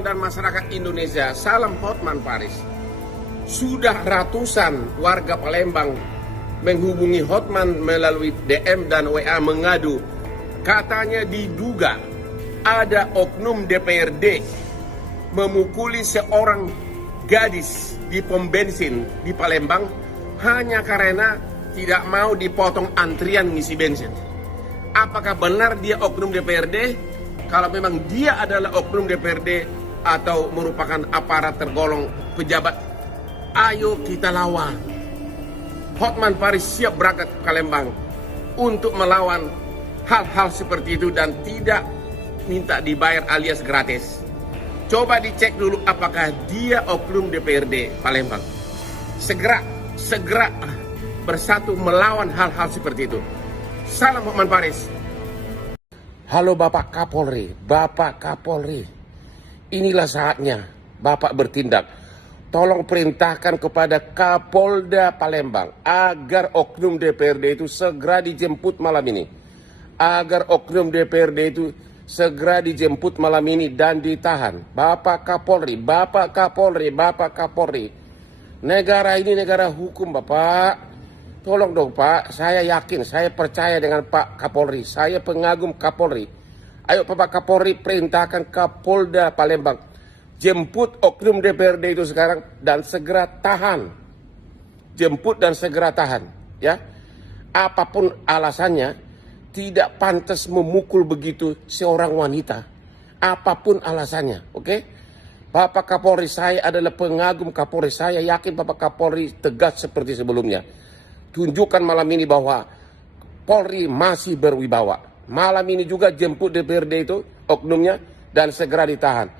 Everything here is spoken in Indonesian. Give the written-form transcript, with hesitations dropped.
Palembang dan masyarakat Indonesia, salam Hotman Paris. Sudah ratusan warga Palembang menghubungi Hotman melalui DM dan WA mengadu. Katanya diduga ada oknum DPRD memukuli seorang gadis di pom bensin di Palembang hanya karena tidak mau dipotong antrian ngisi bensin. Apakah benar dia oknum DPRD? Kalau memang dia adalah oknum DPRD atau merupakan aparat tergolong pejabat, ayo kita lawan. Hotman Paris siap berangkat ke Palembang untuk melawan hal-hal seperti itu dan tidak minta dibayar alias gratis. Coba dicek dulu apakah dia oknum DPRD Palembang. Segera bersatu melawan hal-hal seperti itu. Salam Hotman Paris. Halo Bapak Kapolri, inilah saatnya Bapak bertindak. Tolong perintahkan kepada Kapolda Palembang agar oknum DPRD itu segera dijemput malam ini. Dan ditahan. Bapak Kapolri. Negara ini negara hukum Bapak. Tolong dong Pak, saya yakin, saya percaya dengan Pak Kapolri. Saya pengagum Kapolri. Ayo Bapak Kapolri perintahkan Kapolda Palembang. Jemput oknum DPRD itu sekarang dan segera tahan. Jemput dan segera tahan. Ya, apapun alasannya, tidak pantas memukul begitu seorang wanita. Apapun alasannya, oke? Bapak Kapolri, saya adalah pengagum Kapolri. Saya yakin Bapak Kapolri tegas seperti sebelumnya. Tunjukkan malam ini bahwa Polri masih berwibawa. Malam ini juga jemput DPRD itu, oknumnya, dan segera ditahan.